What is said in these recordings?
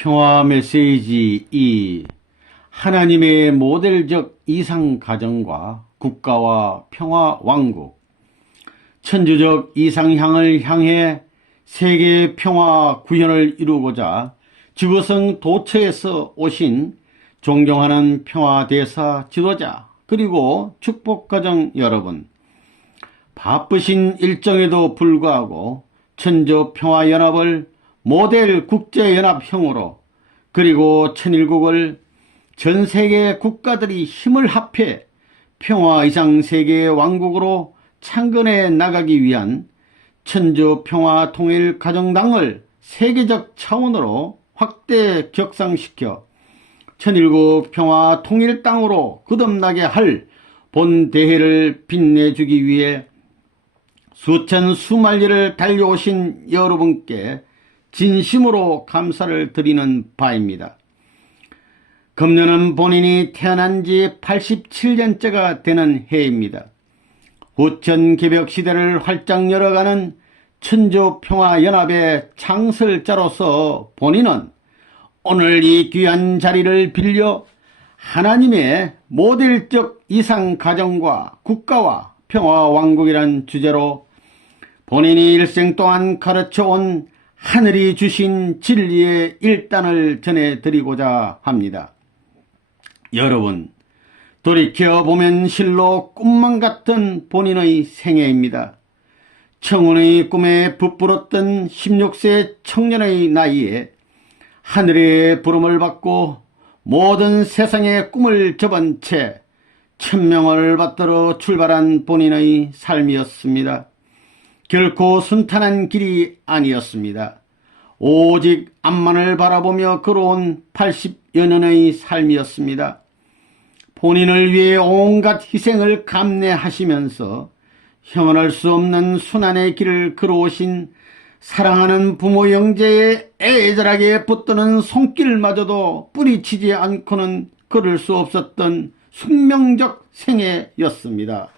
평화 메시지 2. 하나님의 모델적 이상 가정과 국가와 평화 왕국. 천주적 이상향을 향해 세계 평화 구현을 이루고자 지구성 도처에서 오신 존경하는 평화대사 지도자 그리고 축복가정 여러분, 바쁘신 일정에도 불구하고 천주평화연합을 모델 국제연합형으로 그리고 천일국을 전세계 국가들이 힘을 합해 평화이상 세계 왕국으로 창건해 나가기 위한 천주평화통일가정당을 세계적 차원으로 확대 격상시켜 천일국 평화통일당으로 거듭나게 할 본대회를 빛내주기 위해 수천 수만리를 달려오신 여러분께 진심으로 감사를 드리는 바입니다. 금년은 본인이 태어난 지 87년째가 되는 해입니다. 후천개벽시대를 활짝 열어가는 천주평화연합의 창설자로서 본인은 오늘 이 귀한 자리를 빌려 하나님의 모델적 이상가정과 국가와 평화왕국이란 주제로 본인이 일생 동안 가르쳐온 하늘이 주신 진리의 일단을 전해드리고자 합니다. 여러분, 돌이켜보면 실로 꿈만 같던 본인의 생애입니다. 청혼의 꿈에 부풀었던 16세 청년의 나이에 하늘의 부름을 받고 모든 세상의 꿈을 접은 채 천명을 받들어 출발한 본인의 삶이었습니다. 결코 순탄한 길이 아니었습니다. 오직 앞만을 바라보며 걸어온 80여 년의 삶이었습니다. 본인을 위해 온갖 희생을 감내하시면서 형언할 수 없는 순환의 길을 걸어오신 사랑하는 부모 형제의 애절하게 붙드는 손길마저도 뿌리치지 않고는 걸을 수 없었던 숙명적 생애였습니다.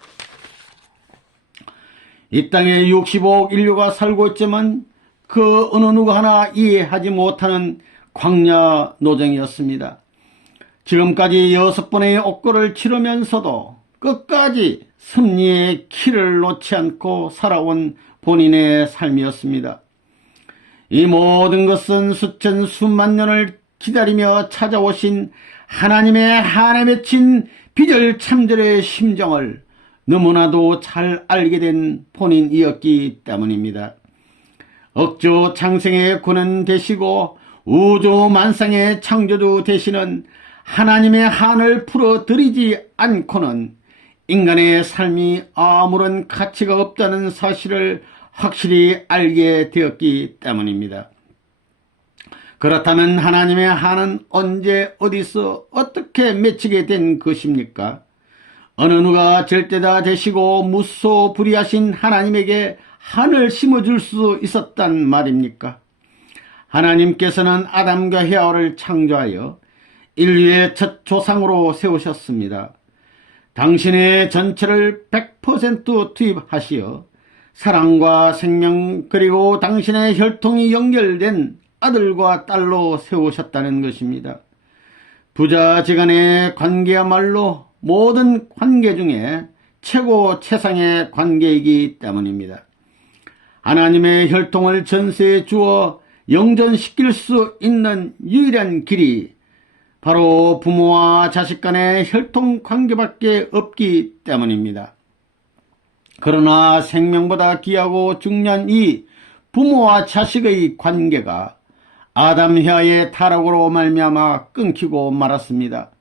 이 땅에 65억 인류가 살고 있지만 그 어느 누구 하나 이해하지 못하는 광야 노정이었습니다. 지금까지 6번의 옥고를 치르면서도 끝까지 승리의 키를 놓지 않고 살아온 본인의 삶이었습니다. 이 모든 것은 수천 수만 년을 기다리며 찾아오신 하나님의 한에 맺힌 비절참절의 심정을 너무나도 잘 알게 된 본인이었기 때문입니다. 억조 창생의 군은 되시고 우주 만상의 창조주 되시는 하나님의 한을 풀어드리지 않고는 인간의 삶이 아무런 가치가 없다는 사실을 확실히 알게 되었기 때문입니다. 그렇다면 하나님의 한은 언제 어디서 어떻게 맺히게 된 것입니까? 어느 누가 절대다 되시고 무소불위하신 하나님에게 한을 심어줄 수 있었단 말입니까? 하나님께서는 아담과 헤아를 창조하여 인류의 첫 조상으로 세우셨습니다. 당신의 전체를 100% 투입하시어 사랑과 생명 그리고 당신의 혈통이 연결된 아들과 딸로 세우셨다는 것입니다. 부자지간의 관계야말로 모든 관계 중에 최고 최상의 관계이기 때문입니다. 하나님의 혈통을 전세에 주어 영전시킬 수 있는 유일한 길이 바로 부모와 자식 간의 혈통 관계밖에 없기 때문입니다. 그러나 생명보다 귀하고 중요한 이 부모와 자식의 관계가 아담 헤아의 타락으로 말미암아 끊기고 말았습니다.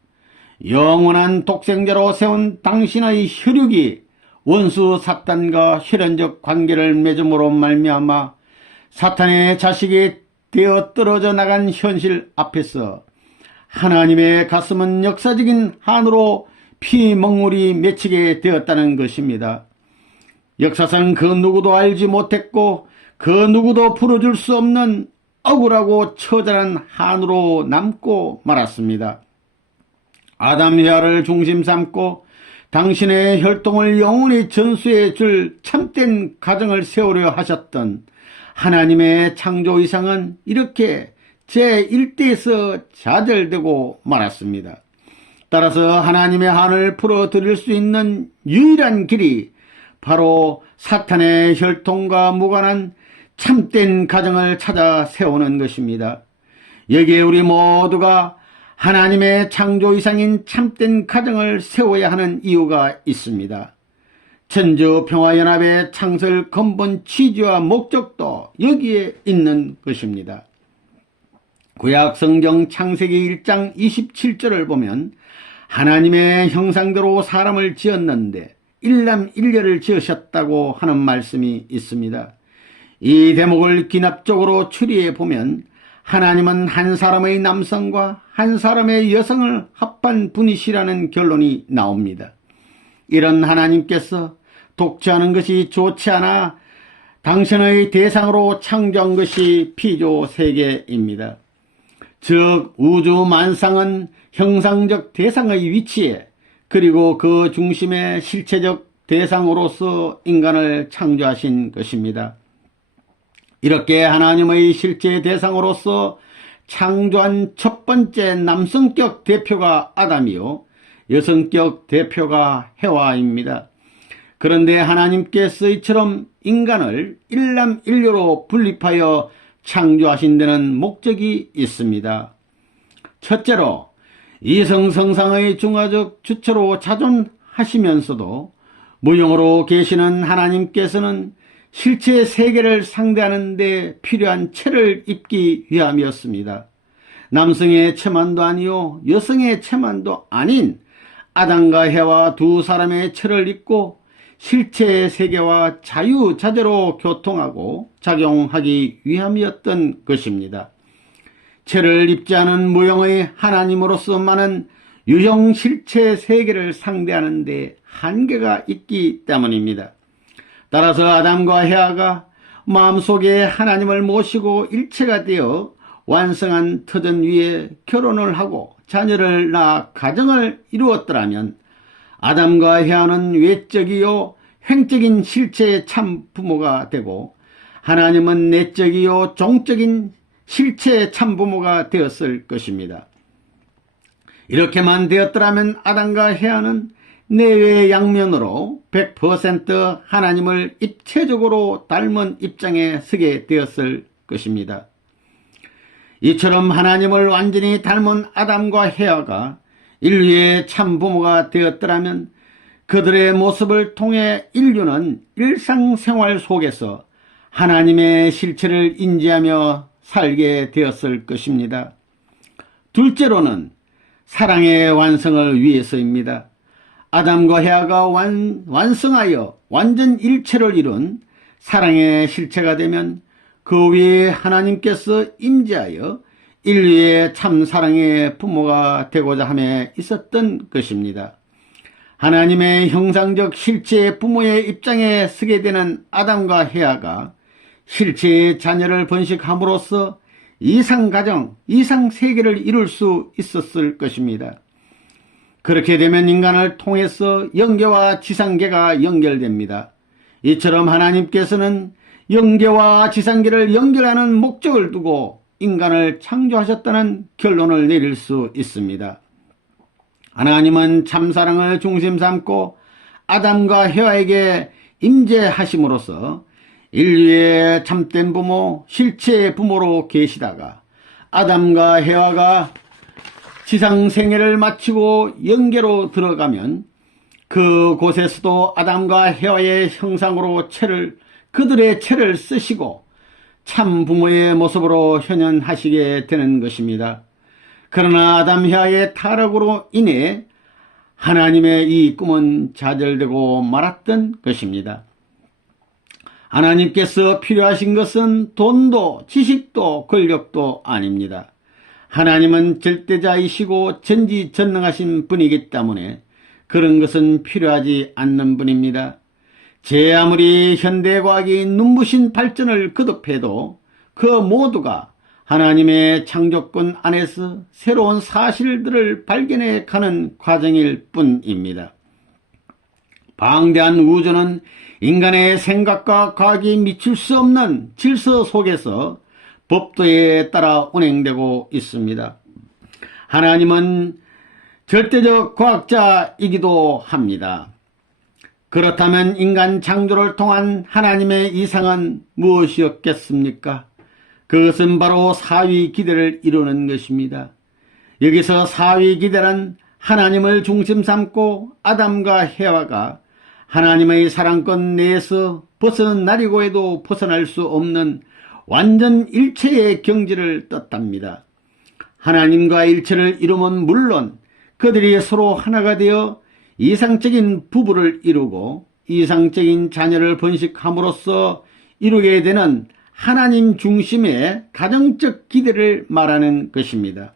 영원한 독생자로 세운 당신의 혈육이 원수 사탄과 혈연적 관계를 맺음으로 말미암아 사탄의 자식이 되어 떨어져 나간 현실 앞에서 하나님의 가슴은 역사적인 한으로 피멍울이 맺히게 되었다는 것입니다. 역사상 그 누구도 알지 못했고 그 누구도 풀어줄 수 없는 억울하고 처절한 한으로 남고 말았습니다. 아담 헤아를 중심 삼고 당신의 혈통을 영원히 전수해 줄 참된 가정을 세우려 하셨던 하나님의 창조 이상은 이렇게 제1대에서 좌절되고 말았습니다. 따라서 하나님의 한을 풀어드릴 수 있는 유일한 길이 바로 사탄의 혈통과 무관한 참된 가정을 찾아 세우는 것입니다. 여기에 우리 모두가 하나님의 창조 이상인 참된 가정을 세워야 하는 이유가 있습니다. 천주평화연합의 창설 근본 취지와 목적도 여기에 있는 것입니다. 구약 성경 창세기 1장 27절을 보면 하나님의 형상대로 사람을 지었는데 일남 일녀를 지으셨다고 하는 말씀이 있습니다. 이 대목을 기납적으로 추리해 보면 하나님은 한 사람의 남성과 한 사람의 여성을 합한 분이시라는 결론이 나옵니다. 이런 하나님께서 독재하는 것이 좋지 않아 당신의 대상으로 창조한 것이 피조 세계입니다. 즉 우주 만상은 형상적 대상의 위치에 그리고 그 중심의 실체적 대상으로서 인간을 창조하신 것입니다. 이렇게 하나님의 실제 대상으로서 창조한 첫 번째 남성격 대표가 아담이요 여성격 대표가 해와입니다. 그런데 하나님께서 이처럼 인간을 일남 일녀로 분립하여 창조하신 데는 목적이 있습니다. 첫째로 이성성상의 중화적 주체로 자존하시면서도 무용으로 계시는 하나님께서는 실체 세계를 상대하는 데 필요한 체를 입기 위함이었습니다. 남성의 체만도 아니요 여성의 체만도 아닌 아담과 해와 두 사람의 체를 입고 실체 세계와 자유자재로 교통하고 작용하기 위함이었던 것입니다. 체를 입지 않은 무형의 하나님으로서만은 유형 실체 세계를 상대하는 데 한계가 있기 때문입니다. 따라서 아담과 헤아가 마음속에 하나님을 모시고 일체가 되어 완성한 터전 위에 결혼을 하고 자녀를 낳아 가정을 이루었더라면 아담과 헤아는 외적이요 횡적인 실체의 참 부모가 되고 하나님은 내적이요 종적인 실체의 참 부모가 되었을 것입니다. 이렇게만 되었더라면 아담과 헤아는 내외 양면으로 100% 하나님을 입체적으로 닮은 입장에 서게 되었을 것입니다. 이처럼 하나님을 완전히 닮은 아담과 헤아가 인류의 참 부모가 되었더라면 그들의 모습을 통해 인류는 일상생활 속에서 하나님의 실체를 인지하며 살게 되었을 것입니다. 둘째로는 사랑의 완성을 위해서입니다. 아담과 헤아가 완성하여 완전 일체를 이룬 사랑의 실체가 되면 그 위에 하나님께서 임재하여 인류의 참 사랑의 부모가 되고자 함에 있었던 것입니다. 하나님의 형상적 실체의 부모의 입장에 서게 되는 아담과 헤아가 실체의 자녀를 번식함으로써 이상가정, 이상세계를 이룰 수 있었을 것입니다. 그렇게 되면 인간을 통해서 영계와 지상계가 연결됩니다. 이처럼 하나님께서는 영계와 지상계를 연결하는 목적을 두고 인간을 창조하셨다는 결론을 내릴 수 있습니다. 하나님은 참사랑을 중심 삼고 아담과 헤와에게 임재하심으로써 인류의 참된 부모, 실체의 부모로 계시다가 아담과 헤와가 지상생애를 마치고 영계로 들어가면 그곳에서도 아담과 헤와의 형상으로 그들의 체를 쓰시고 참 부모의 모습으로 현현하시게 되는 것입니다. 그러나 아담 헤와의 타락으로 인해 하나님의 이 꿈은 좌절되고 말았던 것입니다. 하나님께서 필요하신 것은 돈도 지식도 권력도 아닙니다. 하나님은 절대자이시고 전지전능하신 분이기 때문에 그런 것은 필요하지 않는 분입니다. 제 아무리 현대과학이 눈부신 발전을 거듭해도 그 모두가 하나님의 창조권 안에서 새로운 사실들을 발견해 가는 과정일 뿐입니다. 방대한 우주는 인간의 생각과 과학이 미칠 수 없는 질서 속에서 법도에 따라 운행되고 있습니다. 하나님은 절대적 과학자이기도 합니다. 그렇다면 인간 창조를 통한 하나님의 이상은 무엇이었겠습니까? 그것은 바로 사위 기대를 이루는 것입니다. 여기서 사위 기대란 하나님을 중심 삼고 아담과 해와가 하나님의 사랑권 내에서 벗어나려고 해도 벗어날 수 없는 완전 일체의 경지를 뜻합니다. 하나님과 일체를 이루면 물론 그들이 서로 하나가 되어 이상적인 부부를 이루고 이상적인 자녀를 번식함으로써 이루게 되는 하나님 중심의 가정적 기대를 말하는 것입니다.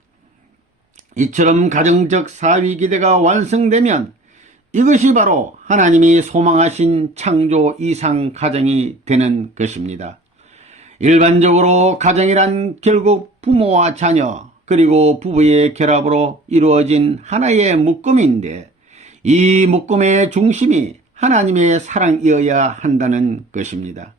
이처럼 가정적 사위 기대가 완성되면 이것이 바로 하나님이 소망하신 창조 이상 가정이 되는 것입니다. 일반적으로 가정이란 결국 부모와 자녀 그리고 부부의 결합으로 이루어진 하나의 묶음인데 이 묶음의 중심이 하나님의 사랑이어야 한다는 것입니다.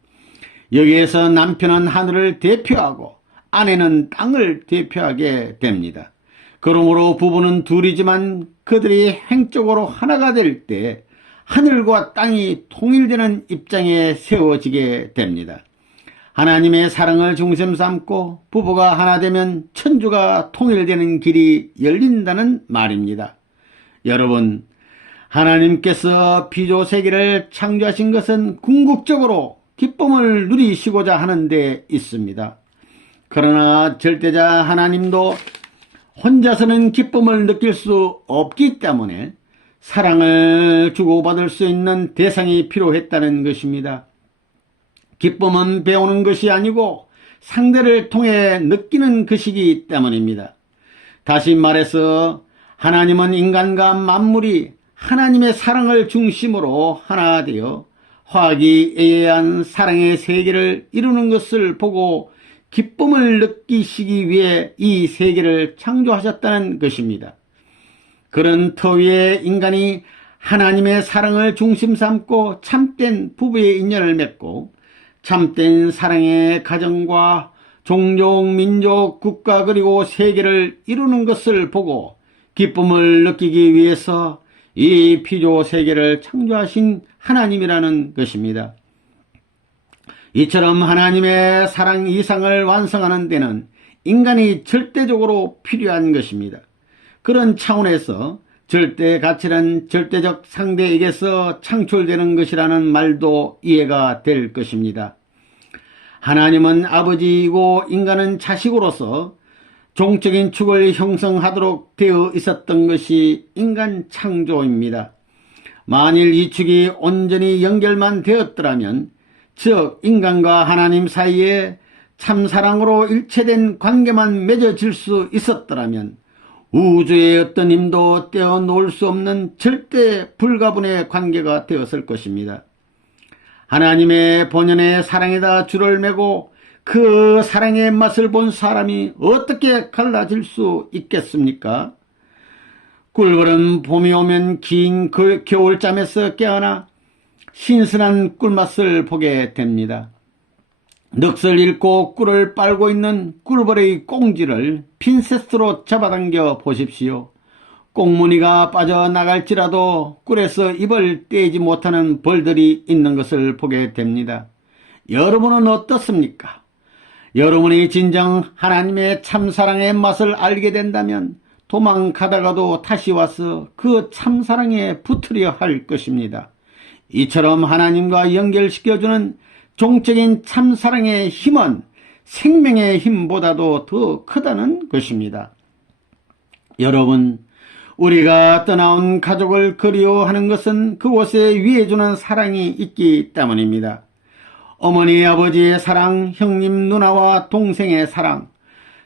여기에서 남편은 하늘을 대표하고 아내는 땅을 대표하게 됩니다. 그러므로 부부는 둘이지만 그들이 행적으로 하나가 될 때 하늘과 땅이 통일되는 입장에 세워지게 됩니다. 하나님의 사랑을 중심 삼고 부부가 하나 되면 천주가 통일되는 길이 열린다는 말입니다. 여러분, 하나님께서 피조세계를 창조하신 것은 궁극적으로 기쁨을 누리시고자 하는 데 있습니다. 그러나 절대자 하나님도 혼자서는 기쁨을 느낄 수 없기 때문에 사랑을 주고받을 수 있는 대상이 필요했다는 것입니다. 기쁨은 배우는 것이 아니고 상대를 통해 느끼는 것이기 때문입니다. 다시 말해서 하나님은 인간과 만물이 하나님의 사랑을 중심으로 하나 되어 화기애애한 사랑의 세계를 이루는 것을 보고 기쁨을 느끼시기 위해 이 세계를 창조하셨다는 것입니다. 그런 터 위에 인간이 하나님의 사랑을 중심 삼고 참된 부부의 인연을 맺고 참된 사랑의 가정과 종족, 민족, 국가 그리고 세계를 이루는 것을 보고 기쁨을 느끼기 위해서 이 피조 세계를 창조하신 하나님이라는 것입니다. 이처럼 하나님의 사랑 이상을 완성하는 데는 인간이 절대적으로 필요한 것입니다. 그런 차원에서 절대 가치란 절대적 상대에게서 창출되는 것이라는 말도 이해가 될 것입니다. 하나님은 아버지이고 인간은 자식으로서 종적인 축을 형성하도록 되어 있었던 것이 인간 창조입니다. 만일 이 축이 온전히 연결만 되었더라면, 즉 인간과 하나님 사이에 참사랑으로 일체된 관계만 맺어질 수 있었더라면 우주의 어떤 힘도 떼어놓을 수 없는 절대 불가분의 관계가 되었을 것입니다. 하나님의 본연의 사랑에다 줄을 매고 그 사랑의 맛을 본 사람이 어떻게 갈라질 수 있겠습니까? 꿀벌은 봄이 오면 긴 겨울잠에서 깨어나 신선한 꿀맛을 보게 됩니다. 넋을 잃고 꿀을 빨고 있는 꿀벌의 꽁지를 핀셋으로 잡아당겨 보십시오. 꽁무니가 빠져나갈지라도 꿀에서 입을 떼지 못하는 벌들이 있는 것을 보게 됩니다. 여러분은 어떻습니까? 여러분이 진정 하나님의 참사랑의 맛을 알게 된다면 도망가다가도 다시 와서 그 참사랑에 붙으려 할 것입니다. 이처럼 하나님과 연결시켜주는 종적인 참사랑의 힘은 생명의 힘보다도 더 크다는 것입니다. 여러분, 우리가 떠나온 가족을 그리워하는 것은 그곳에 위해주는 사랑이 있기 때문입니다. 어머니, 아버지의 사랑, 형님, 누나와 동생의 사랑,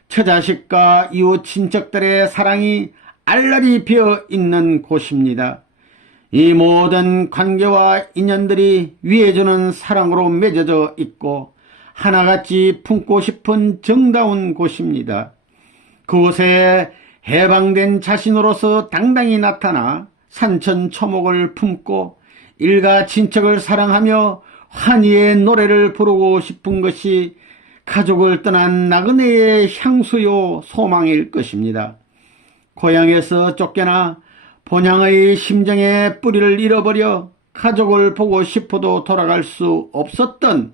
처자식과 이웃 친척들의 사랑이 알랄이 비어 있는 곳입니다. 이 모든 관계와 인연들이 위해주는 사랑으로 맺어져 있고 하나같이 품고 싶은 정다운 곳입니다. 그곳에 해방된 자신으로서 당당히 나타나 산천초목을 품고 일가 친척을 사랑하며 환희의 노래를 부르고 싶은 것이 가족을 떠난 나그네의 향수요 소망일 것입니다. 고향에서 쫓겨나 본향의 심정에 뿌리를 잃어버려 가족을 보고 싶어도 돌아갈 수 없었던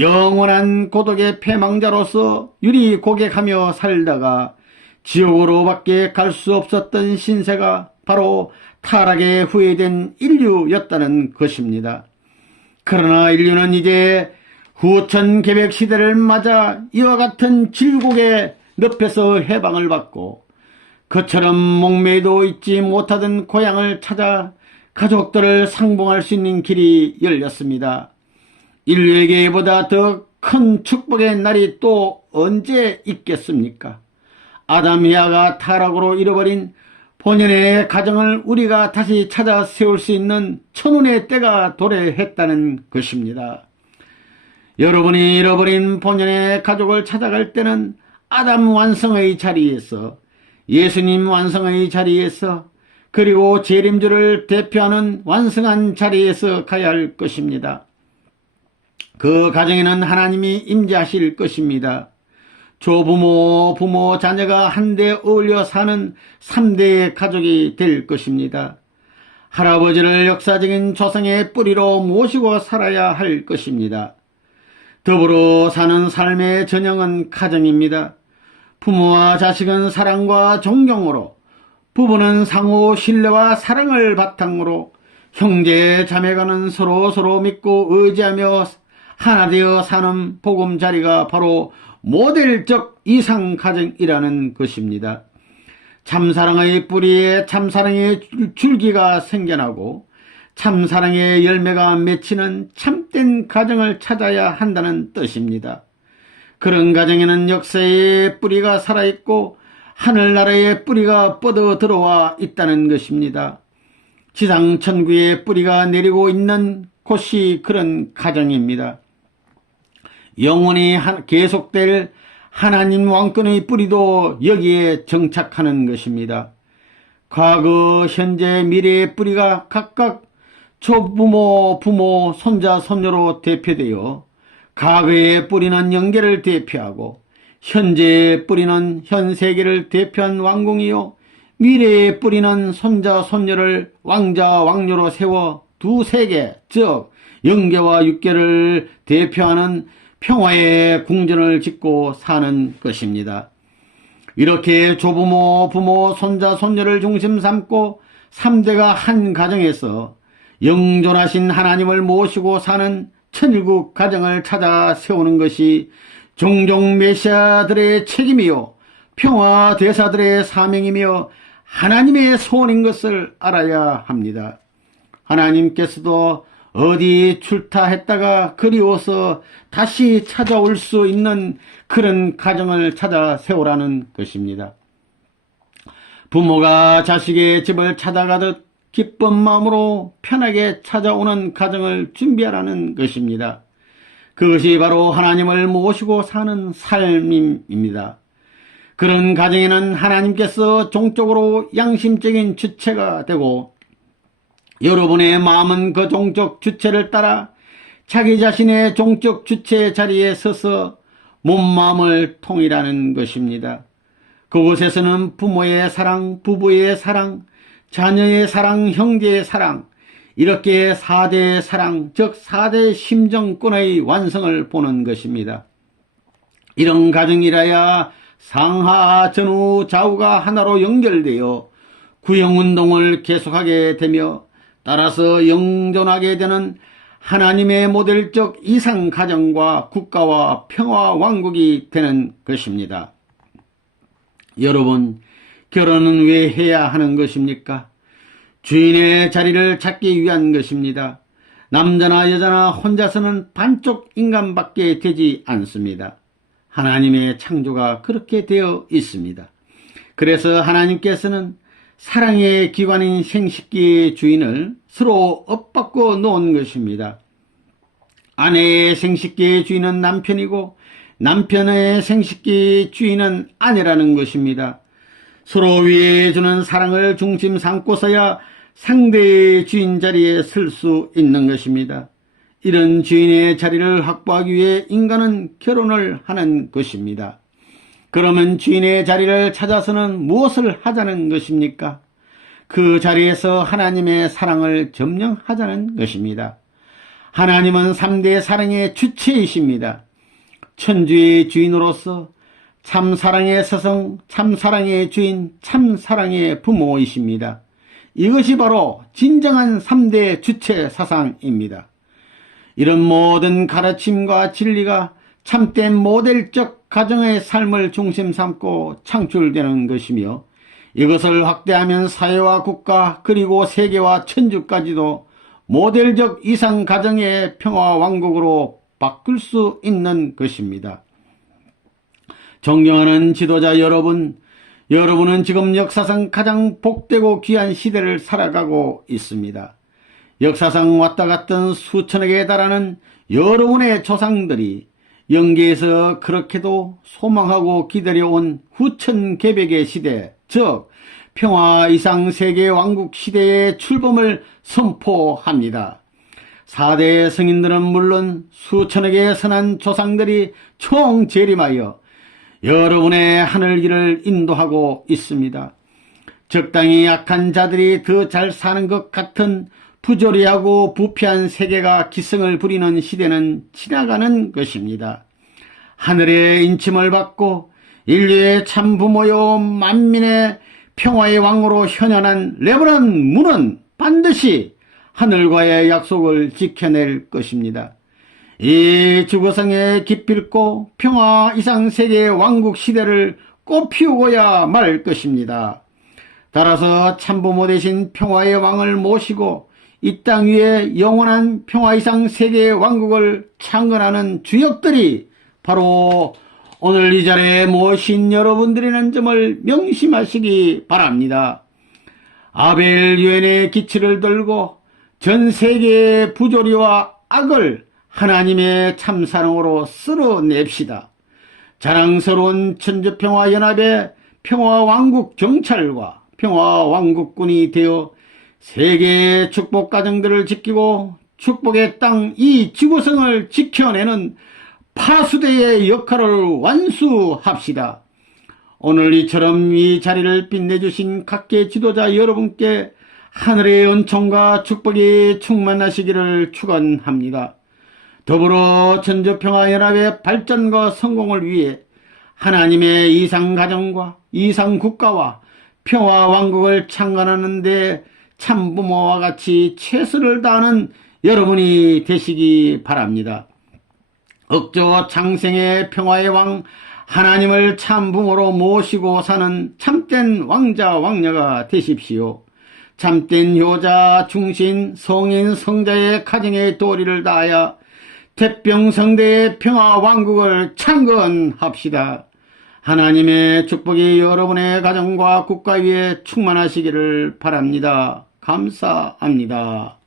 영원한 고독의 패망자로서 유리 고객하며 살다가 지옥으로 밖에 갈 수 없었던 신세가 바로 타락에 후회된 인류였다는 것입니다. 그러나 인류는 이제 후천 개벽 시대를 맞아 이와 같은 질곡의 늪에서 해방을 받고 그처럼 목매도 잊지 못하던 고향을 찾아 가족들을 상봉할 수 있는 길이 열렸습니다. 인류에게 이보다 더 큰 축복의 날이 또 언제 있겠습니까? 아담 이하가 타락으로 잃어버린 본연의 가정을 우리가 다시 찾아 세울 수 있는 천운의 때가 도래했다는 것입니다. 여러분이 잃어버린 본연의 가족을 찾아갈 때는 아담 완성의 자리에서, 예수님 완성의 자리에서, 그리고 재림주를 대표하는 완성한 자리에서 가야 할 것입니다. 그 가정에는 하나님이 임재하실 것입니다. 조부모, 부모, 자녀가 한데 어울려 사는 3대의 가족이 될 것입니다. 할아버지를 역사적인 조상의 뿌리로 모시고 살아야 할 것입니다. 더불어 사는 삶의 전형은 가정입니다. 부모와 자식은 사랑과 존경으로, 부부는 상호 신뢰와 사랑을 바탕으로, 형제 자매간은 서로 믿고 의지하며 하나 되어 사는 보금자리가 바로 모델적 이상가정이라는 것입니다. 참사랑의 뿌리에 참사랑의 줄기가 생겨나고 참사랑의 열매가 맺히는 참된 가정을 찾아야 한다는 뜻입니다. 그런 가정에는 역사의 뿌리가 살아있고 하늘나라의 뿌리가 뻗어 들어와 있다는 것입니다. 지상천국의 뿌리가 내리고 있는 곳이 그런 가정입니다. 영원히 계속될 하나님 왕권의 뿌리도 여기에 정착하는 것입니다. 과거, 현재, 미래의 뿌리가 각각 조부모, 부모, 손자, 손녀로 대표되어 과거의 뿌리는 영계를 대표하고 현재의 뿌리는 현 세계를 대표한 왕궁이요 미래의 뿌리는 손자, 손녀를 왕자, 왕녀로 세워 두 세계, 즉 영계와 육계를 대표하는 평화의 궁전을 짓고 사는 것입니다. 이렇게 조부모, 부모, 손자, 손녀를 중심 삼고 3대가 한 가정에서 영존하신 하나님을 모시고 사는 천일국 가정을 찾아 세우는 것이 종종 메시아들의 책임이요 평화 대사들의 사명이며 하나님의 소원인 것을 알아야 합니다. 하나님께서도 어디 출타했다가 그리워서 다시 찾아올 수 있는 그런 가정을 찾아 세우라는 것입니다. 부모가 자식의 집을 찾아가듯 기쁜 마음으로 편하게 찾아오는 가정을 준비하라는 것입니다. 그것이 바로 하나님을 모시고 사는 삶입니다. 그런 가정에는 하나님께서 종적으로 양심적인 주체가 되고 여러분의 마음은 그 종적 주체를 따라 자기 자신의 종적 주체 자리에 서서 몸마음을 통일하는 것입니다. 그곳에서는 부모의 사랑, 부부의 사랑, 자녀의 사랑, 형제의 사랑, 이렇게 4대의 사랑, 즉 4대 심정권의 완성을 보는 것입니다. 이런 가정이라야 상하, 전후, 좌우가 하나로 연결되어 구형운동을 계속하게 되며 따라서 영존하게 되는 하나님의 모델적 이상가정과 국가와 평화왕국이 되는 것입니다. 여러분, 결혼은 왜 해야 하는 것입니까? 주인의 자리를 찾기 위한 것입니다. 남자나 여자나 혼자서는 반쪽 인간밖에 되지 않습니다. 하나님의 창조가 그렇게 되어 있습니다. 그래서 하나님께서는 사랑의 기관인 생식기의 주인을 서로 엇바꿔 놓은 것입니다. 아내의 생식기의 주인은 남편이고 남편의 생식기의 주인은 아내라는 것입니다. 서로 위해주는 사랑을 중심 삼고서야 상대의 주인 자리에 설 수 있는 것입니다. 이런 주인의 자리를 확보하기 위해 인간은 결혼을 하는 것입니다. 그러면 주인의 자리를 찾아서는 무엇을 하자는 것입니까? 그 자리에서 하나님의 사랑을 점령하자는 것입니다. 하나님은 3대 사랑의 주체이십니다. 천주의 주인으로서 참사랑의 서성, 참사랑의 주인, 참사랑의 부모이십니다. 이것이 바로 진정한 3대 주체 사상입니다. 이런 모든 가르침과 진리가 참된 모델적 가정의 삶을 중심 삼고 창출되는 것이며, 이것을 확대하면 사회와 국가 그리고 세계와 천주까지도 모델적 이상 가정의 평화 왕국으로 바꿀 수 있는 것입니다. 존경하는 지도자 여러분, 여러분은 지금 역사상 가장 복되고 귀한 시대를 살아가고 있습니다. 역사상 왔다 갔던 수천억에 달하는 여러분의 조상들이 영계에서 그렇게도 소망하고 기다려온 후천개벽의 시대, 즉 평화 이상 세계 왕국 시대의 출범을 선포합니다. 4대 성인들은 물론 수천억의 선한 조상들이 총재림하여 여러분의 하늘길을 인도하고 있습니다. 적당히 약한 자들이 더 잘 사는 것 같은 부조리하고 부패한 세계가 기승을 부리는 시대는 지나가는 것입니다. 하늘의 인침을 받고 인류의 참부모요 만민의 평화의 왕으로 현현한 레브런 문은 반드시 하늘과의 약속을 지켜낼 것입니다. 이 주거성의 기필코 평화 이상 세계의 왕국 시대를 꽃피우고야 말 것입니다. 따라서 참부모 대신 평화의 왕을 모시고 이 땅 위에 영원한 평화 이상 세계의 왕국을 창건하는 주역들이 바로 오늘 이 자리에 모신 여러분들이라는 점을 명심하시기 바랍니다. 아벨 유엔의 기치를 들고 전 세계의 부조리와 악을 하나님의 참사랑으로 쓸어냅시다. 자랑스러운 천주평화연합의 평화왕국 경찰과 평화왕국군이 되어 세계의 축복가정들을 지키고 축복의 땅 이 지구성을 지켜내는 파수대의 역할을 완수합시다. 오늘 이처럼 이 자리를 빛내주신 각계 지도자 여러분께 하늘의 은총과 축복이 충만하시기를 축원합니다. 더불어 천주평화연합의 발전과 성공을 위해 하나님의 이상가정과 이상국가와 평화왕국을 창건하는 데 참부모와 같이 최선을 다하는 여러분이 되시기 바랍니다. 억조 창생의 평화의 왕 하나님을 참부모로 모시고 사는 참된 왕자 왕녀가 되십시오. 참된 효자 충신 성인 성자의 가정의 도리를 다하여 태평성대의 평화왕국을 창건합시다. 하나님의 축복이 여러분의 가정과 국가 위에 충만하시기를 바랍니다. 감사합니다.